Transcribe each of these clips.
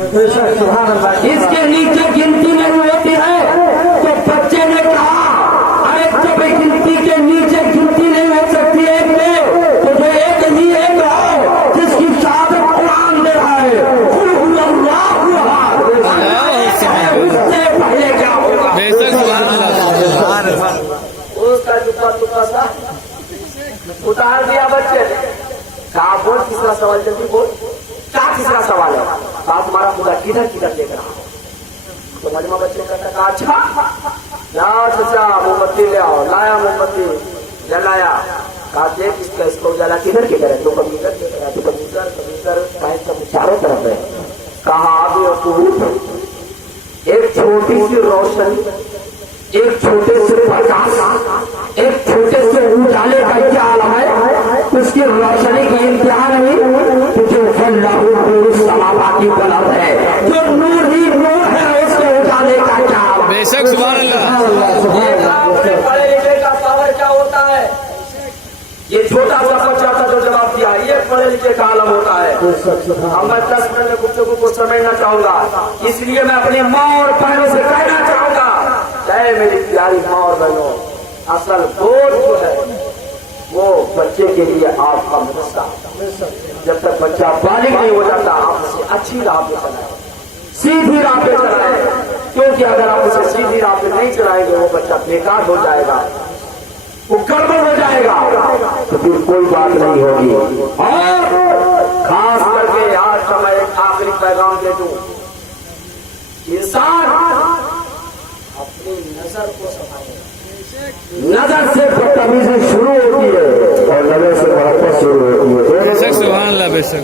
इसके नीचे गिनती नहीं होती है। तो बच्चे ने कहा अरे जब गिनती के नीचे गिनती नहीं हो सकती एक में, तो जो एक ही एक हो जिसकी शहादत कुरान दे रहा है, उससे पहले क्या होगा? उसका टुकड़ा सा उतार दिया बच्चे ने। कहा बोल तीसरा सवाल, जल्दी बोल, क्या तीसरा सवाल है? कहा तुम्हारा खुदा किधर किधर देख रहा हो? तो मजमा बच्चे का कहा अच्छा लाओ चाचा मोमबत्ती ले आओ। लाया मोमबत्ती जलाया। कहा देख इसको जला किधर किधर है? तो कभी इधर देख रहा है, तो कभी इधर चारों तरफ है। कहा अभी एक छोटी सी रोशनी, एक छोटे से प्रकाश, एक छोटे से उजाले का क्या आलम है? उसकी रोशनी की इंतहा नहीं, जो समापाती बलब है, जो नूर ही नूर है, उसके उजाले का क्या आलम? बेशक सुभान अल्लाह। पढ़े लिखे का पावर क्या होता है? ये छोटा सा बच्चा था जो जवाब दिया, ये पढ़े लिखे का आलम होता है। अब मैं 10 मिनट में गुफ्तगू को समझना चाहूंगा, इसलिए मैं अपनी माँ और बहनों से कहना चाहूंगा, चाहे मेरी प्यारी माँ और बहनों, असल बोझ जो है वो बच्चे के लिए आपका मदरसा। जब तक बच्चा बालिग नहीं हो जाता, आप उसे अच्छी राह पे चलाएं, सीधी राह पे चलाएं, क्योंकि अगर आप उसे सीधी राह पे नहीं चलाएंगे वो बच्चा बेकार हो जाएगा, वो गड़बड़ हो जाएगा, तो फिर कोई बात नहीं होगी। और खास करके आज का मैं एक आखिरी पैगाम दे दूं, इंसान अपनी नजर को संभाले। नजर से बदतमीजी शुरू होती है और नजर से मोहब्बत शुरू होती है। बेशक सुभान अल्लाह। बेशक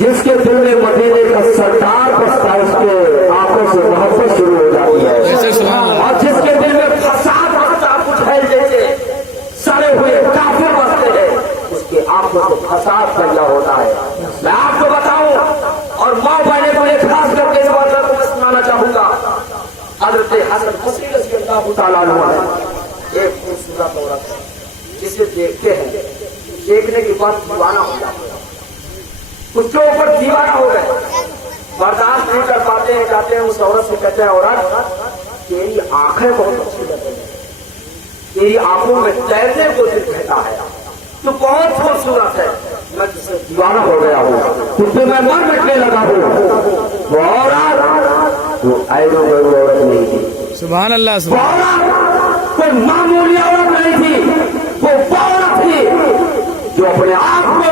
जिसके दिल में मदीने का सरदार बसता है, उसके आंखों से मोहब्बत शुरू हो जाती है। बेशक सुभान अल्लाह। और जिसके दिल में फसाद बसता कुछ है, जैसे सड़े हुए काफिर बसते हैं, उसके आंखों से फसाद पैदा होता है। मैं आपको बताऊं और माँ बहने को एक खास करके इस बात को सुनाना चाहूंगा। हज़रत हसन बसरी रज़ियल्लाहु ताला अन्हु है, एक खूबसूरत औरत है जिसे देखते हैं, देखने के बाद दीवाना हो जाते हैं, उसके ऊपर दीवाना हो गए, बर्दाश्त नहीं कर पाते हैं, जाते हैं उस औरत से कहते हैं औरत तेरी आंखें बहुत अच्छी लगती हैं, तेरी आंखों में तैरने को दिल कहता है, तो बहुत खूबसूरत है, मैं तुझसे दीवाना हो गया हूँ, तुझसे मैं मर मिटने लगा हूँ। वो औरत वो ऐनो गैरो औरत नहीं थी, सुभान अल्लाह। सुभान कोई मामूली औरत नहीं थी, वो औरत थी जो अपने आप को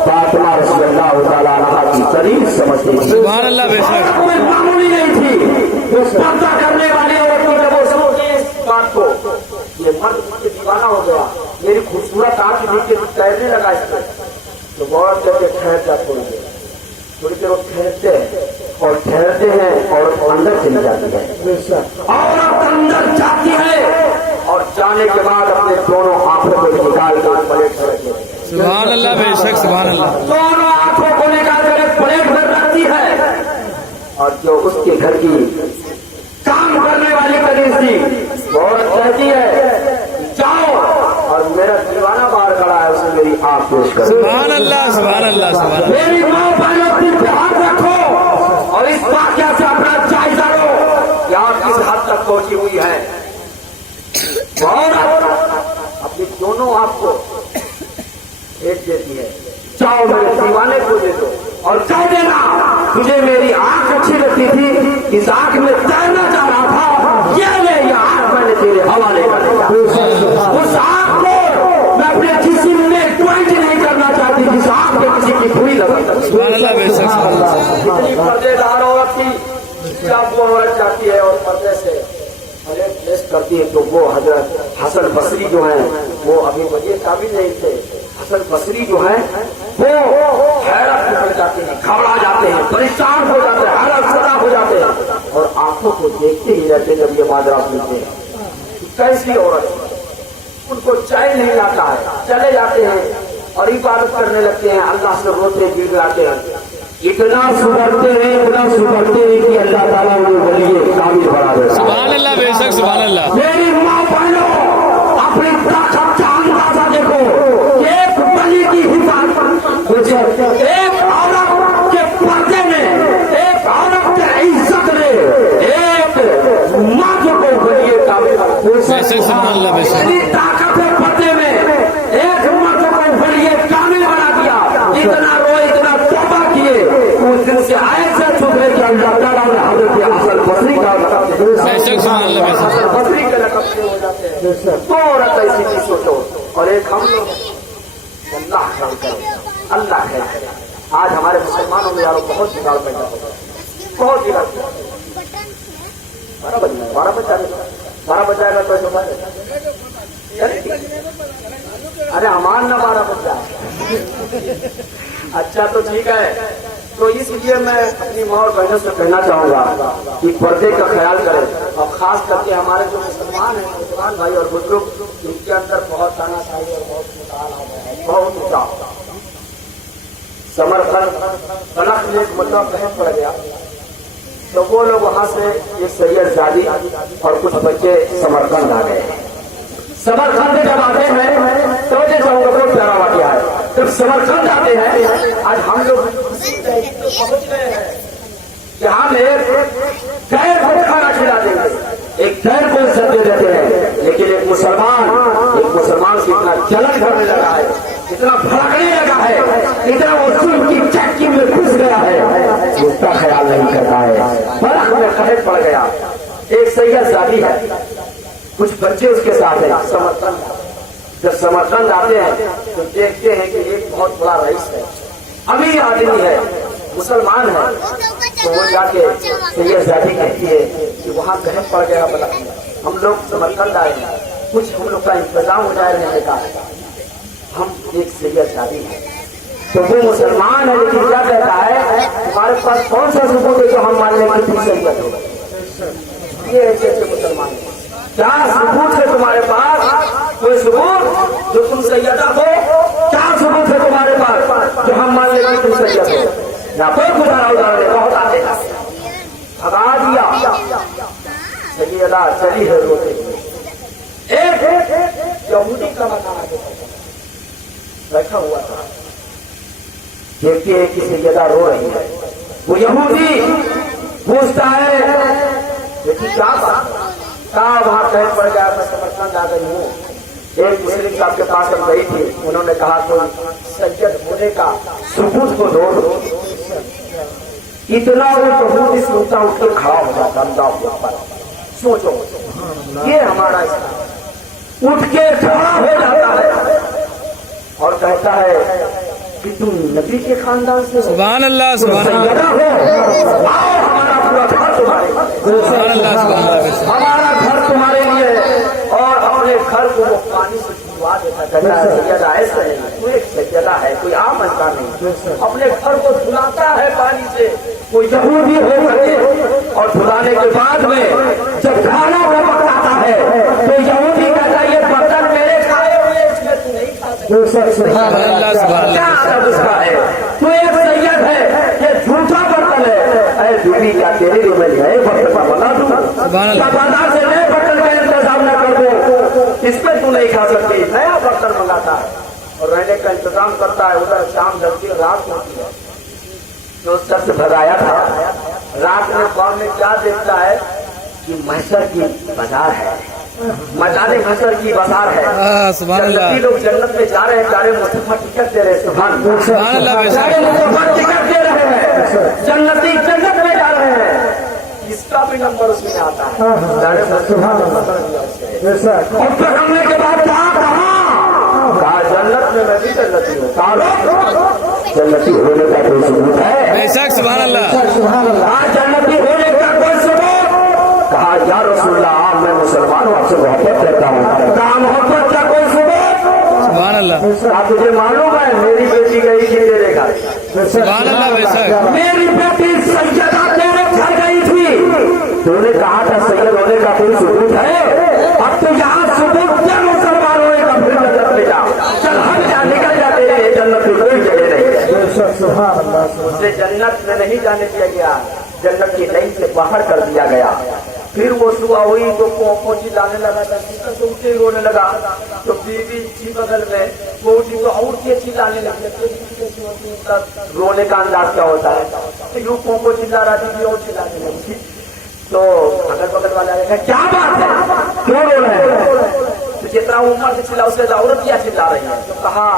फातिमा रज़ियल्लाहु ताला अन्हा की करीब समझती थी। सुभान अल्लाह। बेशक कोई मामूली नहीं थी, वो पर्दा करने वाली औरत को जब वो समझी इस बात को, ये मर्द मुझे दीवाना हो गया, मेरी खूबसूरत आंख नीचे तैरने लगा इसमें, तो औरत कहते ठहर जा थोड़ी देर, थोड़ी देर वो ठहरते हैं और ठहरते हैं और अंदर चली जाती है। औरत अंदर जाती है और जाने के बाद अपने दोनों आंखों को निकाल कर प्लेट पर रखती है। सुभान अल्लाह। बेशक सुभान अल्लाह। दोनों आंखों को निकाल कर एक प्लेट पर रखती है और जो उसके घर की काम करने वाली कदीर थी वो औरत कहती है जाओ और मेरा दीवाना बाहर खड़ा है, उसे मेरी आंख पेश करो। सुभान अल्लाह। सुभान अल्लाह। सुभान अल्लाह। मेरी माँ बहनों अपनी ध्यान रखो और इस वाक़या से अपना जायजा लो कि आप किस हद तक पहुंची हुई है। और अपनी दोनों आपको एक देती है, चाहो मेरे दीवाने को दे दो और कह देना तुझे मेरी आंख अच्छी लगती थी, इस आंख में तैरना चाह रहा था, ये ले ये आंख मैंने तेरे हवाले कर दिया। उस आंख को मैं अपने जिस्म में ज्वाइंट नहीं करना चाहती जिस आंख में किसी की बुरी लगी। सुभान अल्लाह। बेशक सुभान अल्लाह। इतनी पर्देदार औरत थी, जब वो औरत जाती है और पर्दे से प्लेस करती है, तो वो हजरत हसन बसरी जो है वो अभी वजीर काबिल नहीं थे, हसन बसरी जो है वो हैरत में जाते हैं, घबरा जाते हैं, परेशान हो जाते हैं, हैरत सदा हो जाते हैं और आंखों को देखते ही रहते जब ये माजरा सुनते हैं। कैसी औरत, उनको चैन नहीं आता है, चले जाते हैं और इबादत करने लगते हैं, अल्लाह से रोते गिड़गिड़ाते हैं, इतना सुधरते हैं कि अल्लाह ताला उन्हें वलीए काबिल बना देता है। सुभान अल्लाह। बेशक सुभान अल्लाह। मेरी माँ बहनों अपनी ताकत का अंदाजा देखो, एक वली की हिफाजत, एक औरत के पर्दे में, एक दो औरत ऐसी चीज सोचो और एक हम लोग। अल्लाह खैर करे, अल्लाह खैर करे। आज हमारे मुसलमानों में यारों बहुत बिगाड़ पैदा हो गया, बहुत बिगाड़। 12 बजाएगा तो ऐसा अरे हमार ना 12 बज जाए। अच्छा तो ठीक है। तो इसलिए मैं अपनी माँ और बहनों से कहना चाहूंगा कि पर्दे का ख्याल करें, और खास करके हमारे जो मुसलमान हैं, मुसलमान भाई और बुजुर्ग, इनके अंदर बहुत तानाशाही और बहुत मुताला है, बहुत ऊंचा। समरकंद तलख में एक मतलब कहीं पड़ गया, तो वो लोग वहां से एक सैयद शादी और कुछ बच्चे समरकंद आ गए। समरकंद जब आते हैं तो ये चाहूंगा बहुत प्यारा वाक्य है। जब समरकंद आते हैं, आज हम लोग पहुंच गए हैं जहां में गैर को खाना खिला देंगे, एक गैर को इज्जत दे देते हैं, लेकिन एक मुसलमान से इतना जलन करने लगा है, इतना भड़कने लगा है, इतना वो जुल्म की चक्की में घुस गया है, उसका ख्याल नहीं करता है। बरख में कहर पड़ गया। एक सैयद शादी है, कुछ बच्चे उसके साथ हैं। समरकंद जब समरकंद आते हैं तो देखते हैं कि एक बहुत बड़ा रईस है, अमीर आदमी है, मुसलमान है। तो वो जाके सैयद शादी कहती है कि वहाँ कहर पड़ गया, बला हम लोग समरकंद आए हैं, कुछ हम लोग का इंतजाम हो जाए रहने का, हम एक सैयद शादी है। तो वो मुसलमान है, लेकिन क्या कहता है, हमारे पास कौन सा सबूत है जो हम मान लें कि तुम सैयद हो। ये ऐसे मुसलमान है, क्या सबूत है तुम्हारे पास? कोई सबूत जो तुम सैयदा हो? क्या सबूत है तुम्हारे पास जो हम मान लें कि तुम सैयद हो? या कोई उदाहरण बहुत आते हैं, भगा दिया सैयदा चली है रोते। एक यहूदी का मकान बैठा हुआ था, देखते हैं कि सैयदा रो रही है। वो यहूदी पूछता है देखिए क्या बात, कहा वहां कहर पड़ गया, मैं समरकंद आ गई हूँ। एक मुस्लिम साहब के पास हम गई थी, उन्होंने कहा कोई सैयद होने का सबूत को दो। इतना वो यहूदी सुनता उठ के खड़ा हो जाता अल्लाह के ऊपर। सोचो ये हमारा इस्लाम, उठ के खड़ा हो जाता है और कहता है कि तुम नबी के खानदान से सुभान अल्लाह, सुभान अल्लाह, हमारा पूरा घर तुम्हारे, सुभान अल्लाह, सुभान अल्लाह, हमारा घर तुम्हारे लिए। और अपने घर को वो पानी से धुलवा देता, कहता है सैयदा ऐसा नहीं, तू एक सैयदा है, कोई आम इंसान नहीं। अपने घर को धुलाता है पानी से, कोई यहूदी हो सके। और धुलाने के बाद में जब खाना वो पकाता है तो यहूदी कहता है ये बर्तन मेरे खाए हुए, इसमें तू नहीं खा सकता। सुभान अल्लाह, सुभान अल्लाह, क्या अदब उसका है? तू एक सैयद है, ये झूठा बर्तन है। अरे बीबी क्या तेरे लिए मैं नए बर्तन पर बना दूं? बाजार से नए बर्तन का इंतजाम न कर दो, इसमें तू नहीं खा सकती। नया बर्तन मंगाता है और रहने का इंतजाम करता है। उधर शाम ढलती रात होती है, जो शख्स भगाया था रात में गाँव में क्या देखता है कि महशर की बाजार है, मैदान महशर की बाजार है। सुभान अल्लाह, लोग जन्नत में जा रहे हैं, सारे मुस्तफा टिकट दे रहे हैं। सुभान अल्लाह, सारे मुस्तफा टिकट दे रहे हैं, जन्नती जन्नत में जा रहे हैं। इसका भी नंबर उसमें आता है। और फिर हमने के बाद कहा जन्नत में मैं भी जन्नती हूँ। जन्नती होने का कोई सबूत है? बेशक, सुभान अल्लाह, कहा जन्नती होने का कोई सबूत? कहा या रसूलल्लाह मैं मुसलमान हूँ, आपसे मोहब्बत करता हूँ। कहा मोहब्बत का कोई सबूत? सुभान अल्लाह, आप तुझे मालूम है मेरी बेटी गई थी तेरे घर, सुभान अल्लाह, बेशक, मेरी बेटी सैयदा तेरे घर गई थी, तूने कहा था सैयद होने का कोई सबूत है? अब तो यहाँ सबूत क्या मुसलमान होने का, फिर जन्नत में जा, चल हम जा, निकल जा, तेरे जन्नत में कोई जगह नहीं है। उसे जन्नत में नहीं जाने दिया गया, जन्नत की लाइन से बाहर कर दिया गया। फिर वो सुबह हुई तो पोंपो चिल्लाने लगा था, तो उठे रोने लगा। तो बीवी थी बगल में, वो उठी तो और के चिल्लाने लगे। रोने का अंदाज क्या होता है? तो यूं पोंपो चिल्ला रहा थी और चिल्लाने लगी। तो अगल बगल वाला क्या बात है, क्यों रो रहे हैं? तो जितना عمر سے چلا، اسے عورت کیا چلا رہی ہے؟ تو کہا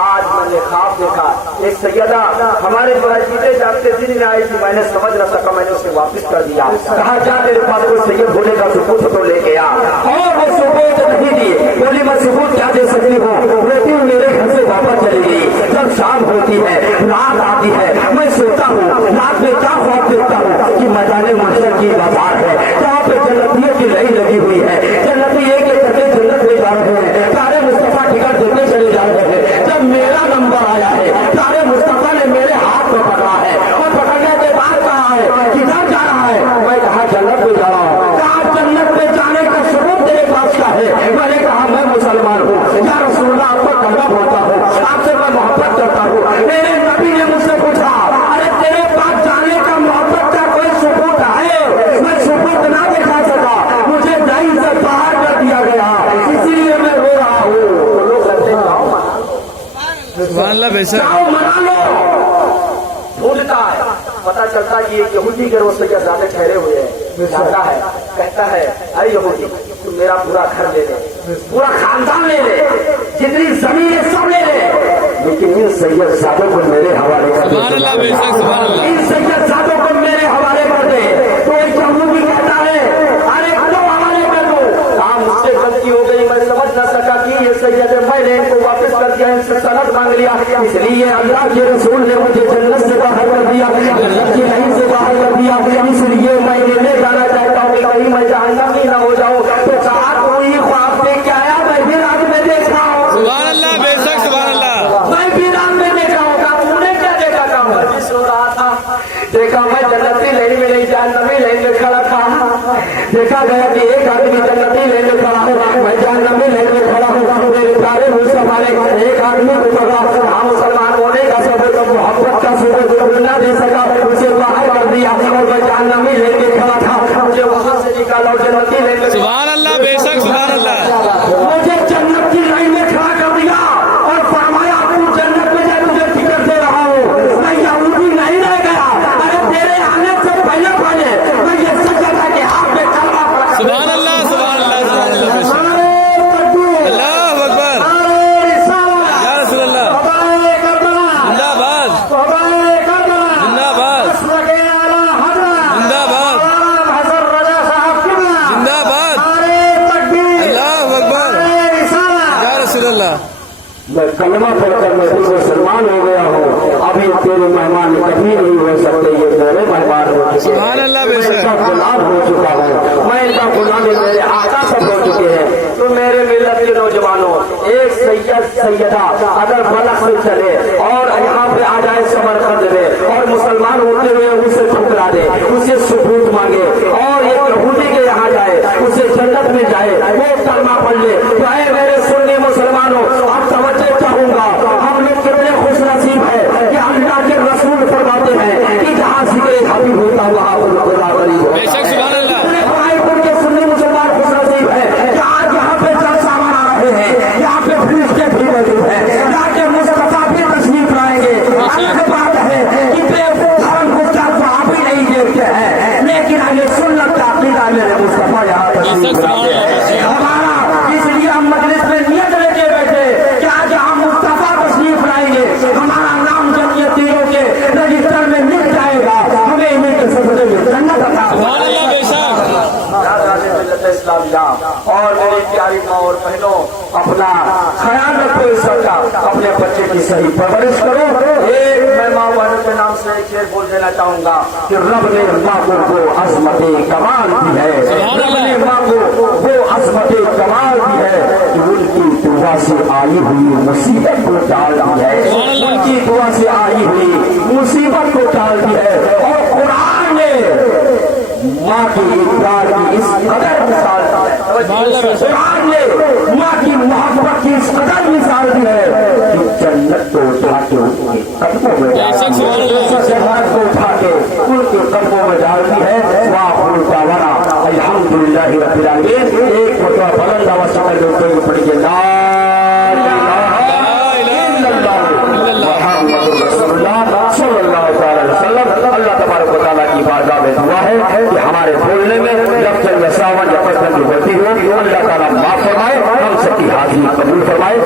آج میں نے خواب دیکھا ایک سیدہ ہمارے جو ہے جیتے جاگتے دن میں آئی تھی، میں نے سمجھ نہ سکا، میں نے اسے واپس کر دیا. کہا جا تیرے پاس کوئی سید بولے گا ثبوت تو لے کے آ. اور وہ ثبوت نہیں دیے. بولی میں ثبوت کیا دے سکتی ہوں؟ بیٹی میرے گھر سے واپس چلی گئی. جب شام ہوتی ہے رات آتی ہے میں سوتا ہوں، رات میں کیا خواب دیکھتا ہوں کہ میدان محشر کی بازار ہے جہاں پہ جنتیوں کی لڑائی لگی ہوئی ہے. جنتی ایک ایک کر کے جنت لے جا رہے ہیں، سارے مصطفیٰ ٹکٹ دیتے چلے جا رہے ہیں. جب میرا نمبر آیا ہے سارے مصطفیٰ نے میرے ہاتھ میں پکڑا ہے اور پکڑنے کے بعد کہا ہے کدھر جا رہا ہے؟ میں کہا جنت میں جا رہا ہوں. کہا جنت میں جانے کا ثبوت تیرے پاس کیا ہے؟ میں نے کہا میں مسلمان ہوں یا رسول اللہ آپ کو کلمہ پڑھتا ہوں، آپ سے میں محبت کرتا ہوں. میرے نبی نے مجھ سے پوچھا ارے تیرے پاس جانے کا محبت کا کوئی ثبوت ہے؟ میں ثبوت نہ دکھا سکا، مجھے دہی سے باہر کر دیا گیا، اسی لیے میں رو رہا ہوں. لوگ کہتے ہیں سبحان اللہ بے شک. جاؤ منا لو. ڈھونڈتا ہے، پتا چلتا ہے کہ یہ یہودی کے روز سے کیا زیادہ ٹھہرے ہوئے ہیں. جاتا ہے کہتا ہے ارے یہودی تو میرا پورا گھر لے لے، پورا خاندان لے لے، جتنی زمین ہے سب لے لے، لیکن ان سید زادوں کو میرے حوالے کر دے. سبحان اللہ بے شک. سبحان اللہ. ان سید زادوں کو میرے حوالے کر دے. تو ایک یہودی کہتا ہے ارے کیوں حوالے کر دو؟ کام مجھ سے غلطی ہو گئی، میں سمجھ نہ سکا کہ یہ سید ہے، میں نے ان کو واپس کر دیا، ان سے سند مانگ لیا، اس لیے اللہ کے رسول نے مجھے جنت سے باہر کر دیا، جنت کی لائن سے باہر کر دیا، اس لیے میں لے جانا چاہتا ہوں کہ کہیں میں جہنم ہی نہ ہو جاؤں. تو کہا کوئی خواب دیکھ کے آیا؟ میں بھی رات میں دیکھا ہوں. سبحان اللہ بے شک. سبحان اللہ. میں بھی رات میں دیکھا ہوگا. تم نے کیا دیکھا تھا؟ میں بھی سو رہا تھا، دیکھا میں جنتی لائن میں نہیں جہنمی لائن میں کھڑا تھا. دیکھا گیا کہ ایک آدمی جنتی لائن میں کھڑا ہوں، میں جہنمی لائن میں کھڑا ہوں. میرے پیارے مسلمان ایک آدمی کو پکڑا، ہاں مسلمان ہونے کا سب محبت کا سب نہ دے سکا، اسے باہر کر دیا اور میں جہنمی لائن میں کھڑا تھا. مجھے وہاں سے نکالا اور جنتی لائن میں. سبحان اللہ بے شک. سبحان اللہ. مجھے جنت کی لائن میں کھڑا کر دیا اور فرمایا تو جنت میں جا، تجھے ٹکٹ دے رہا ہوں. میں یہودی نہیں رہ گیا، ارے تیرے آنے سے پہلے پہلے میں یہ سچا تھا کہ آپ نے کلمہ پڑھا. سبحان اللہ. سبحان اللہ. سبحان اللہ بے شک. اللہ اکبر. یا رسول اللہ. زندہ باد. زندہ باد. زندہ باد. زندہ باد. اللہ اکبر. یا رسول اللہ. میں کلمہ پڑھ کر میں بھی مسلمان ہو گیا ہوں. ابھی تیرے مہمان کبھی نہیں ہو سکتے، یہ میرے مہمان ہو چکے ہیں. سبحان اللہ بے شک. میں ان کا غلام ہو چکا ہوں، میں ان کا غلام میرے آقا سب ہو چکے ہیں. تو میرے ملت کے نوجوانوں، ایک سیدہ اگر بلخ میں چلے اور یہاں پہ آ جائے سمرقند میں اور مسلمان ہوتے ہوئے اسے ٹھکرا دے، اسے ثبوت مانگے اور ایک یہودی کے یہاں جائے، اسے جنت میں جائے، وہ کلمہ پڑھ لے. چاہے میرے سنی مسلمانوں اب توجہ چاہوں گا، ہم لوگ کتنے خوش نصیب ہے کہ اللہ کے رسول فرماتے ہیں کہ جہاں ذکر حبیب ہوتا وہاں خدا غریب ہوتا. بے شک. سبحان اللہ. کے سنی مسلمان خوش نصیب ہے کہ آج یہاں پہ جلسہ منا رہے ہیں، یہاں پہ فرشتے بھی موجود ہیں، یہاں کے مصطفیٰ بھی تشریف لائیں گے. الگ بات ہے کہ بے دھرم کو جلسہ آپ ہی نہیں دیکھتے ہیں، لیکن اہل سنت کا عقیدہ میرے مصطفیٰ یہاں تشریف لاتے ہیں. ہمارا اس لیے ہم مجلس میں نیت لے کے بیٹھے کہ آج ہم مصطفیٰ تشریف لائیں گے، ہمارا نام جنتیوں کے رجسٹر میں مل جائے گا، ہمیں انہیں کے سلسلے میں جنت عطا ہو. سبحان اللہ بے شک. ملت اسلامیہ اور میری پیاری ماں اور بہنوں، اپنا خیال رکھو، اس کا اپنے بچے کی صحیح پرورش کرو. ایک میں ماں بہنوں کے نام سے ایک شعر بول دینا چاہوں گا کہ رب نے ماں کو عظمت کمال دی ہے، رب نے ماں کو وہ عظمت کمال دی ہے کہ ان کی دعا سے آئی ہوئی مصیبت کو ٹال دی ہے، ان کی دعا سے آئی ہوئی مصیبت کو ٹال دی ہے. اور قرآن نے ماں کی اقرار کی اس قدر مثال دی ہے، قرآن نے ماں کی محبت کی اس قدر مثال دی ہے کہ جنت کو اٹھا کے ان کے قدموں میں جہاد کو اٹھا کے ان کے قدموں میں ڈال دی ہے. الحمدللہ رب العالمین. ایک مرتبہ بلند آواز سے پڑھیے لا الہ الا اللہ محمد رسول اللہ صلی اللہ علیہ وسلم. اللہ تبارک و تعالیٰ کی بارگاہ میں دعا ہے کہ ہمارے بولنے میں جب تک ساون جب تک ہوتی ہو اللہ تعالیٰ معاف فرمائے، ہم سب کی हाजिर कबूल फरमाए।